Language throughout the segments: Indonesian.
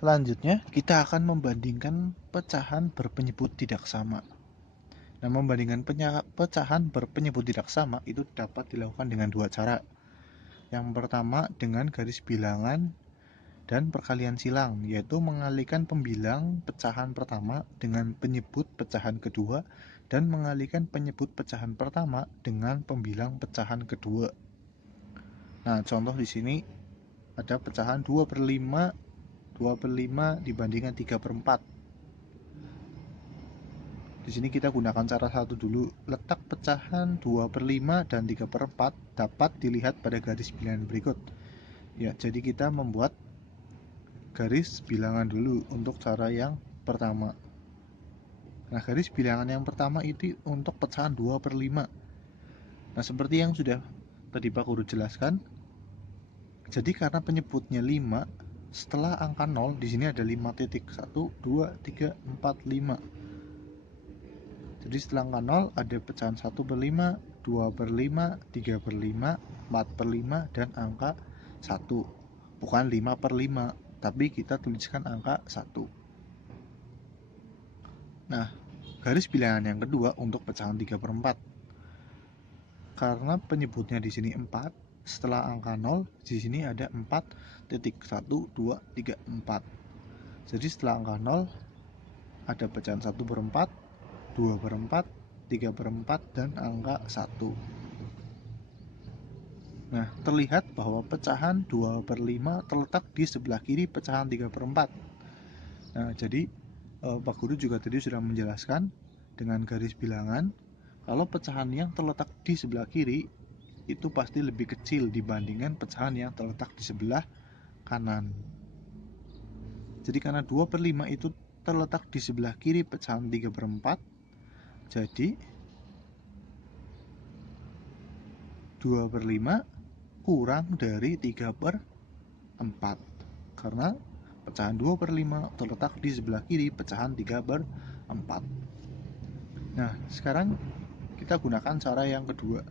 Selanjutnya, kita akan membandingkan pecahan berpenyebut tidak sama. Nah, membandingkan pecahan berpenyebut tidak sama itu dapat dilakukan dengan dua cara. Yang pertama dengan garis bilangan dan perkalian silang, yaitu mengalihkan pembilang pecahan pertama dengan penyebut pecahan kedua dan mengalihkan penyebut pecahan pertama dengan pembilang pecahan kedua. Nah, contoh di sini ada pecahan 2/5 dibandingkan 3/4. Di sini kita gunakan cara satu dulu. Letak pecahan 2/5 dan 3/4 dapat dilihat pada garis bilangan berikut. Ya, jadi kita membuat garis bilangan dulu untuk cara yang pertama. Nah, garis bilangan yang pertama itu untuk pecahan 2/5. Nah, seperti yang sudah tadi Pak Guru jelaskan, jadi karena penyebutnya 5, setelah angka 0 di sini ada 5 titik. 1, 2, 3, 4, 5. Jadi setelah angka 0 ada pecahan 1/5, 2/5, 3/5, 4/5 dan angka 1. Bukan 5/5, tapi kita tuliskan angka 1. Nah, garis bilangan yang kedua untuk pecahan 3/4. Karena penyebutnya di sini 4, setelah angka 0 di sini ada 4 titik. 1, 2, 3, 4. Jadi setelah angka 0 ada pecahan 1/4, 2/4, 3/4 dan angka 1. Nah, terlihat bahwa pecahan 2/5 terletak di sebelah kiri pecahan 3/4. Nah, jadi Pak Guru juga tadi sudah menjelaskan dengan garis bilangan kalau pecahan yang terletak di sebelah kiri itu pasti lebih kecil dibandingkan pecahan yang terletak di sebelah kanan. Jadi karena 2/5 itu terletak di sebelah kiri pecahan 3/4, jadi 2/5 kurang dari 3/4. Karena pecahan 2/5 terletak di sebelah kiri pecahan 3/4. Nah, sekarang kita gunakan cara yang kedua.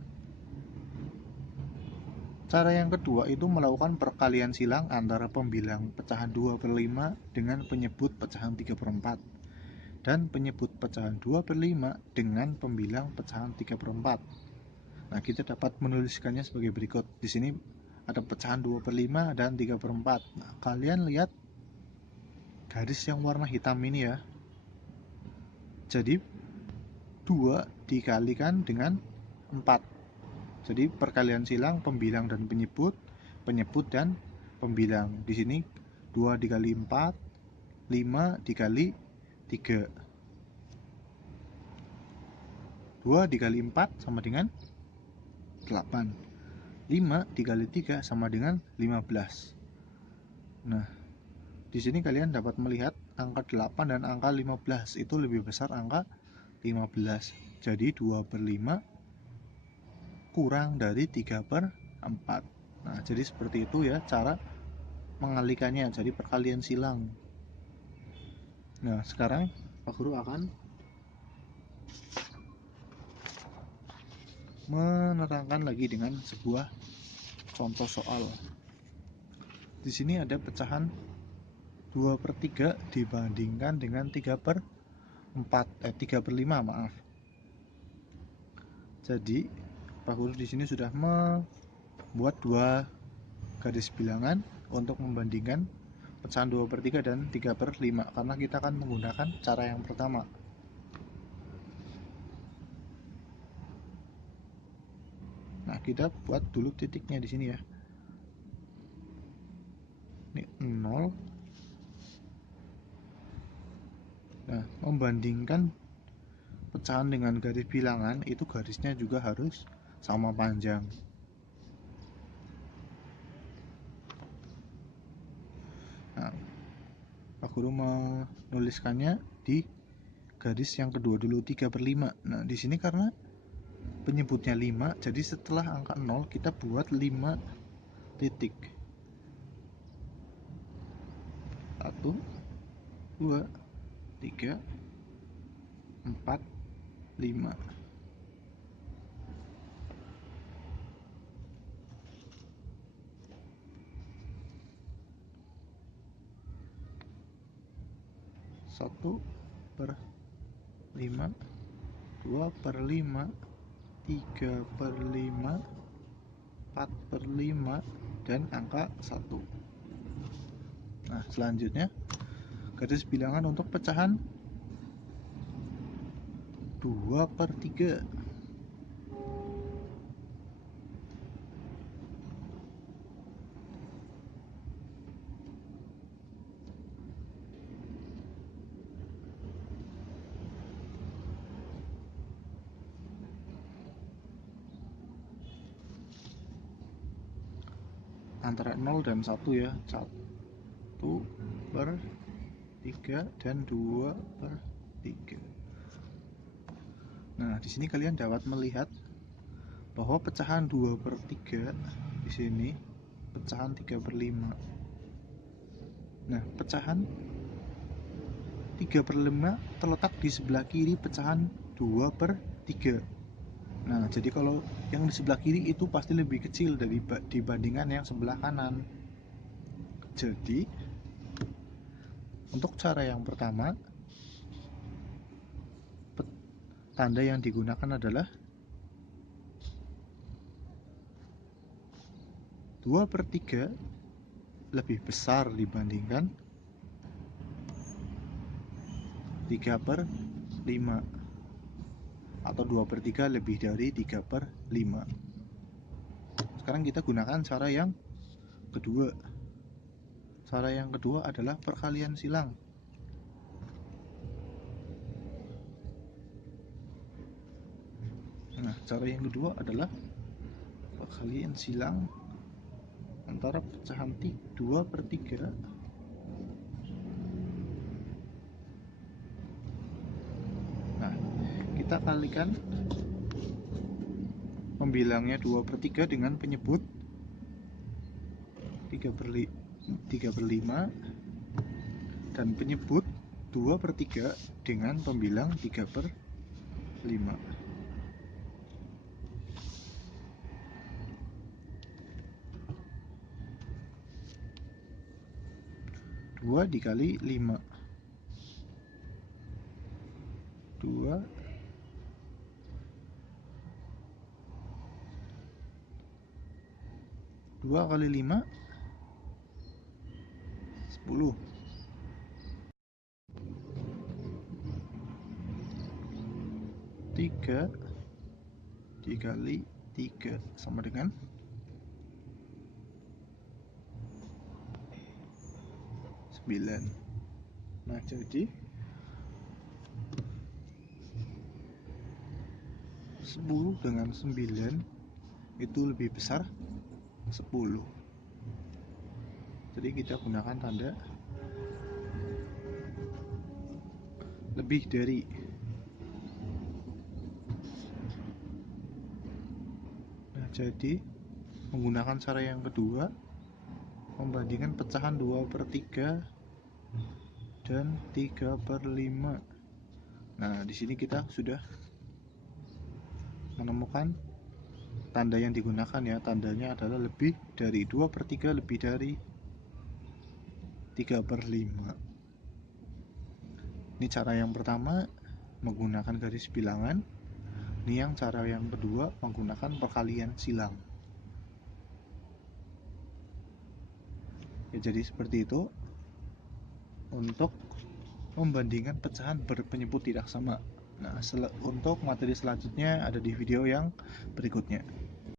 Cara yang kedua itu melakukan perkalian silang antara pembilang pecahan 2/5 dengan penyebut pecahan 3/4 dan penyebut pecahan 2/5 dengan pembilang pecahan 3/4. Nah, kita dapat menuliskannya sebagai berikut. Di sini ada pecahan 2/5 dan 3/4. Nah, kalian lihat garis yang warna hitam ini ya. Jadi 2 dikalikan dengan 4. Jadi perkalian silang pembilang dan penyebut, penyebut dan pembilang. Di sini 2 dikali 4, 5 dikali 3. 2 dikali 4 sama dengan 8. 5 dikali 3 sama dengan 15. Nah, di sini kalian dapat melihat angka 8 dan angka 15 itu lebih besar angka 15. Jadi 2/5 kurang dari 3/4. Nah, jadi seperti itu ya cara mengalihkannya, jadi perkalian silang. Nah, sekarang Pak Guru akan menerangkan lagi dengan sebuah contoh soal. Di sini ada pecahan 2/3 dibandingkan dengan 3/5, maaf. Jadi Pak Guru di sini sudah membuat dua garis bilangan untuk membandingkan pecahan 2/3 dan 3/5 karena kita akan menggunakan cara yang pertama. Nah, kita buat dulu titiknya di sini ya. Ini 0. Nah, membandingkan pecahan dengan garis bilangan itu garisnya juga harus sama panjang. Nah, Pak Guru menuliskannya di garis yang kedua dulu 3/5. Nah, di sini karena penyebutnya 5, jadi setelah angka 0 kita buat 5 titik. 1, 2, 3, 4, 5. 1/5, 2/5, 3/5, 4/5, dan angka 1. Nah, selanjutnya garis bilangan untuk pecahan 2/3. Antara 0 dan 1 ya, 1/3 dan 2/3. Nah, di sini kalian dapat melihat bahwa pecahan 2/3 di sini pecahan 3/5. Nah, pecahan 3/5 terletak di sebelah kiri pecahan 2/3. Nah, jadi kalau yang di sebelah kiri itu pasti lebih kecil dibandingkan yang sebelah kanan. Jadi, untuk cara yang pertama, tanda yang digunakan adalah 2/3 lebih besar dibandingkan 3/5, atau 2/3 lebih dari 3/5. Sekarang kita gunakan cara yang kedua. Cara yang kedua adalah perkalian silang. Nah, cara yang kedua adalah perkalian silang antara pecahan 2/3 nah, kita kalikan pembilangnya 2/3 dengan penyebut 3/5 dan penyebut 2/3 dengan pembilang 3/5. 2 dikali 5, 2 kali 5 10. 3 dikali 3 sama dengan 9. Nah, jadi 10 dengan 9 itu lebih besar 10. Jadi kita gunakan tanda lebih dari. Nah, jadi menggunakan cara yang kedua, membandingkan pecahan 2/3 dan 3/5. Nah, di sini kita sudah menemukan tanda yang digunakan ya. Tandanya adalah lebih dari 2/3 lebih dari 3/5. Ini cara yang pertama menggunakan garis bilangan. Ini yang cara yang kedua menggunakan perkalian silang. Ya, jadi seperti itu untuk membandingkan pecahan berpenyebut tidak sama. Nah, untuk materi selanjutnya ada di video yang berikutnya.